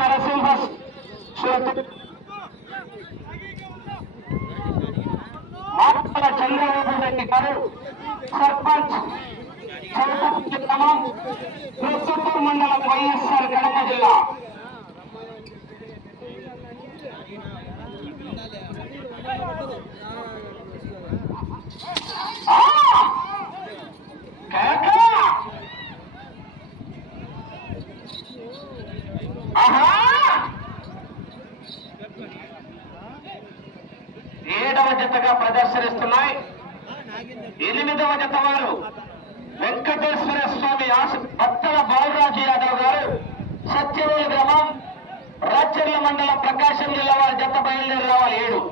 నరసింహ మాటల చంద్రబాబు రెడ్డి గారు సర్పంచ్ ప్రస్తుతం మండలం వైఎస్ఆర్ కడప జిల్లా. ఏడవ జతగా ప్రదర్శనిస్తున్నాయి. ఎనిమిదవ జత వారు వెంకటేశ్వర స్వామి భక్తుల బాలరాజు యాదవ్ గారు సత్యవేలు గ్రామం రాచర్ల మండలం ప్రకాశం జిల్లా వారి జత బయలుదేరి రావాలి. 7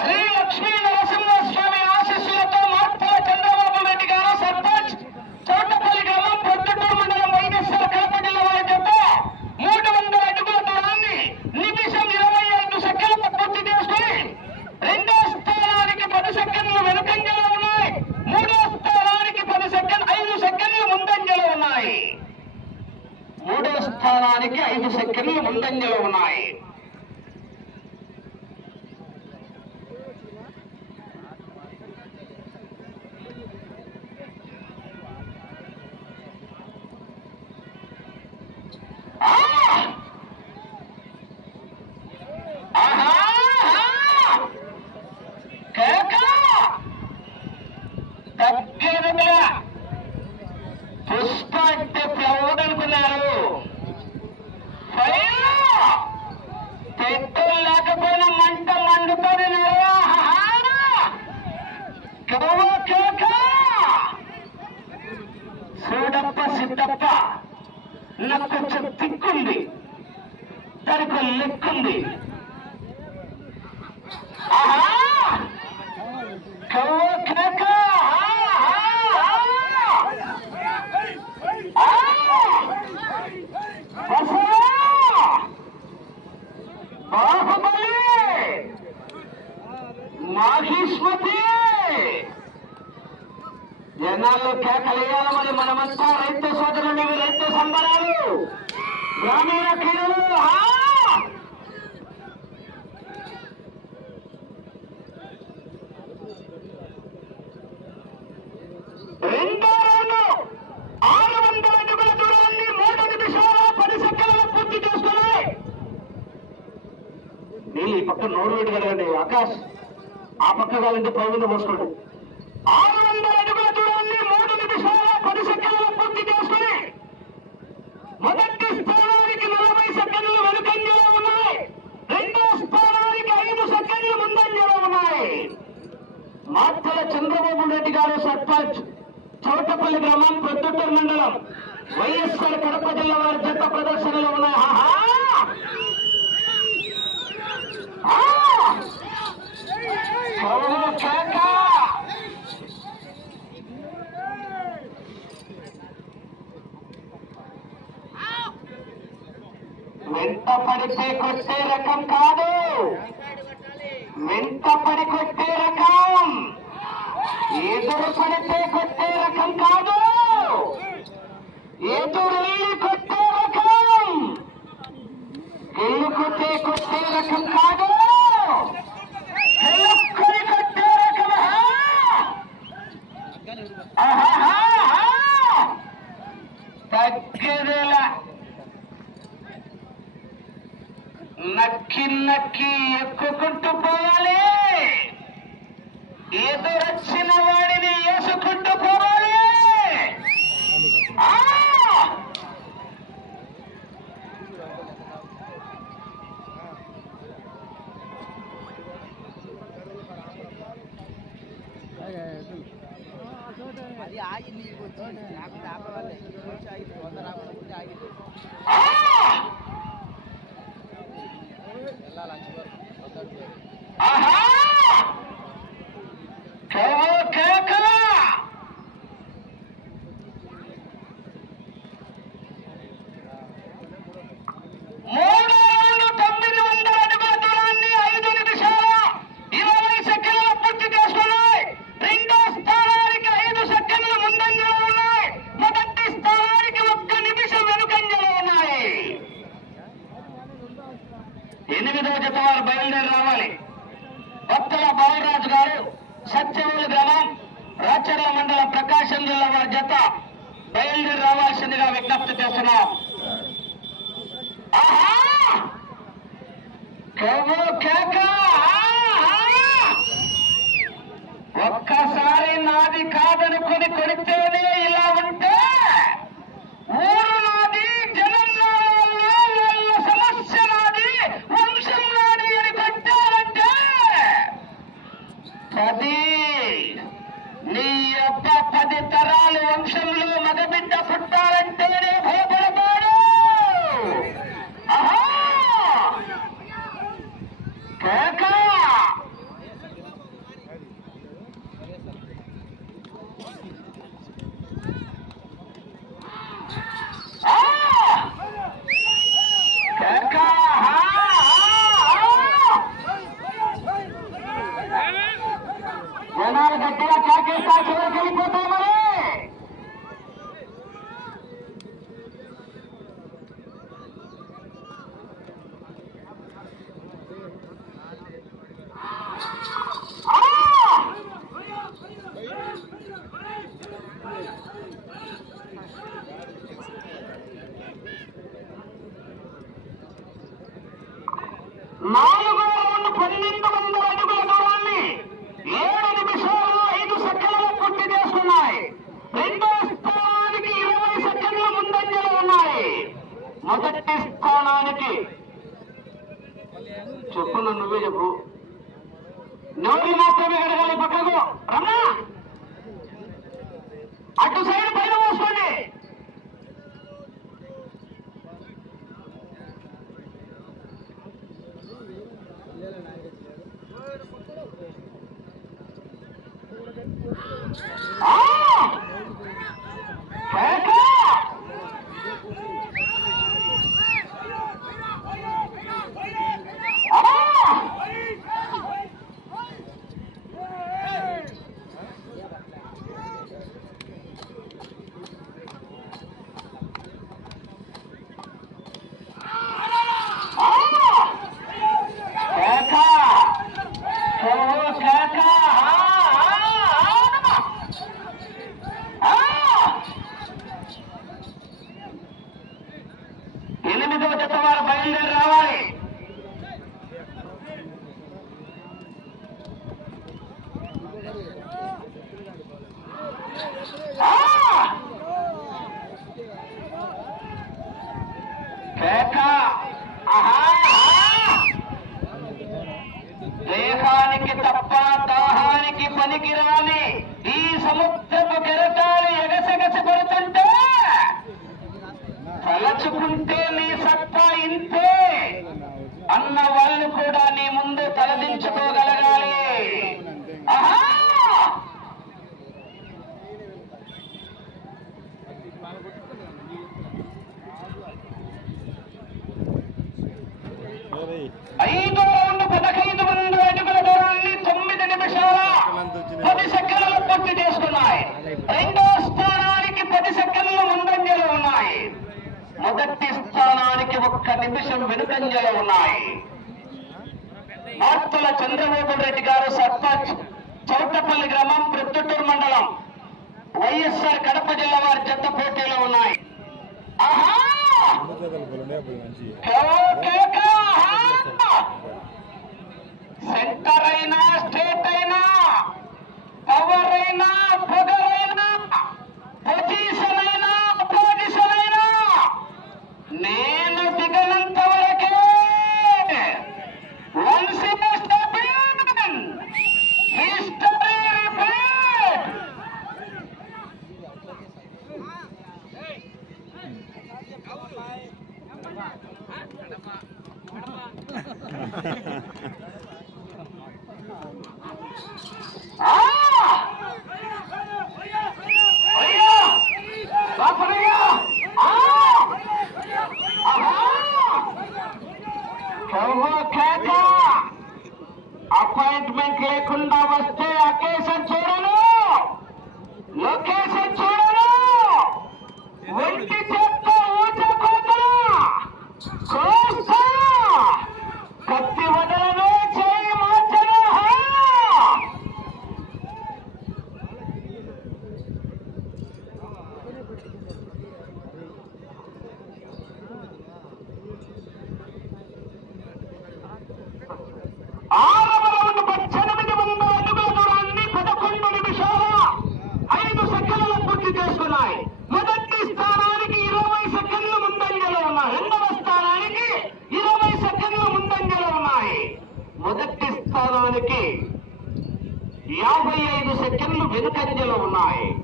శ్రీ లక్ష్మీ నరసింహస్వామి ఆశీస్సులతో మార్తల చంద్రబాబు రెడ్డి గారు సర్పంచ్ చౌటపల్లి గ్రామం ప్రొద్దుటూరు మండలం వైఎస్ఆర్ కడప జిల్లా వారి జత 300 అడుగుల దూరాన్ని నిమిషం 25 సెకండ్ల పూర్తి చేసుకుని రెండో స్థానానికి 10 సెకండ్లు వెనుకంజలో ఉన్నాయి. మూడో స్థానానికి 5 సెకండ్లు ముందంజలో ఉన్నాయి. మూడో స్థానానికి 5 సెకండ్లు ముందంజలో ఉన్నాయి. పుష్ప అంటే ప్రౌడ్ అనుకున్నారు. పెట్రోల్ లేకపోయినా మంట మండుతుంది. సూడప్ప సిద్ధప్ప నాకు కొంచెం తిక్కుంది, దానికి లెక్కుంది. బాహుబలి మాహిష్మతి జనాల్లో కేకలేయాల. మరి మనమంతా రైతు సోదరులు, రైతు సంబరాలు, గ్రామీణ క్రీడలు. రెండో రౌండ్ 600 అడుగుల దూరాన్ని 3 నిమిషాల 10 సెకండ్లలో పూర్తి చేసుకున్నాయి. నీళ్ళు ఈ పక్క నోరు వేడి కలగండి. ఆకాశ్ ఆ పక్క కాలంటే పైన పోసుకోండి. 600 అడుగుల దూరాన్ని 3 నిమిషాల 10 సెకండ్లలో పూర్తి చేసుకుని మొదటి స్థానానికి 40 సెకండ్లు వెనుకంజలో ఉన్నాయి. రెండో స్థానానికి 5 సెకండ్లు ముందంజలో ఉన్నాయి. మార్తల చంద్రబాబు రెడ్డి గారు సర్పంచ్ చౌటపల్లి గ్రామం ప్రొద్దుటూరు మండలం వైఎస్ఆర్ కడప జిల్లా వారి జత ప్రదర్శనలో ఉన్నాయి. వెంట పడితే కొట్టే రకం కాదు, వెంట పడి కొట్టే రకం, ఎదురు పడితే కొట్టే రకం కాదు, ఎదురెళ్ళి కొట్టే రకం, గెలుకుతే కొట్టే రకం కాదు, గెలుక్కుని కొట్టే రకం. తగ్గేదేలా నక్కి నక్కి ఎక్కుకుంటూ పోవాలి. ఎదురొచ్చిన వాడిని వేసుకుంటూ పోవాలి. అది ఆగింది. నాకు రావాలి ఆగింది. బాలరాజు గారు సత్యవేలు గ్రామం రాచర్ల మండలం ప్రకాశం జిల్లా వారి జత బయలుదేరి రావాల్సిందిగా విజ్ఞప్తి చేస్తున్నాం. ఒక్కసారి నాది కాదనుకుని కొడితేనే ఇలా ఉంటే ఊరు నాది, జనం వాళ్ళ సమస్య నాది, వంశం నాది అని కొట్టారంటే 10 తరాలు వంశంలో మగబిడ్డ పుట్టాలంటేనే భయపడతాడు. జనాలు గట్టిగా కాకేస్తా చివరికి వెళ్ళిపోతాయి. మరి 4వ రౌండ్ 1200 అడుగుల దూరాన్ని 7 నిమిషాలు 5 సెకండ్లు పూర్తి చేసుకున్నాయి. రెండో స్థానానికి 20 సెకండ్ల ముందంజలో ఉన్నాయి. మొదటి స్థానానికి చెప్పు, నువ్వే చెప్పు. నోటి మాత్రమే గడగాలి. పక్కకు రమ్మా, అటు సైడ్ పైన పోసుకోండి. దేహానికి తప్ప దాహానికి పనికిరాని ఈ సముద్రపు కెరటాలు ఎగసెగసి పడుతుంటే తలచుకుంటే నీ సత్తా ఇంతే అన్న వాళ్ళు కూడా నీ ముందు తలదించుకోగలగాలి. ఐదో రౌండ్ 1500 అడుగుల దూరాన్ని 9 నిమిషాల 10 సెకండ్లు పూర్తి చేసుకున్నాయి. రెండో స్థానానికి 10 సెకండ్లు ముందంజలో ఉన్నాయి. మొదటి స్థానానికి 1 నిమిషం వెనుకంజలో ఉన్నాయి. మార్తుల చంద్రమోహన్ రెడ్డి గారు సర్పంచ్, చౌటపల్లి గ్రామం, ప్రొద్దుటూరు మండలం, వైఎస్ఆర్ కడప జిల్లా వారి జత పోటీలో ఉన్నాయి. సెంటర్ అయినా స్టేట్ అయినా పవర్ అయినా పొగరైనా పొజిషన్ అయినా పొజిషన్ అయినా నేను దిగనంత వరకే వన్స్ హిస్టరీ రిపీట్. అపాయింట్మెంట్ లేకుండా వస్తే అకేషన్ చూడను, లొకేషన్ చూడను, ఒంటి చెత్త ఊచకోతా కోస్తా, కత్తి వదలను, చేయి మార్చను. సెకండ్లు వెనుకంజలో ఉన్నాయి.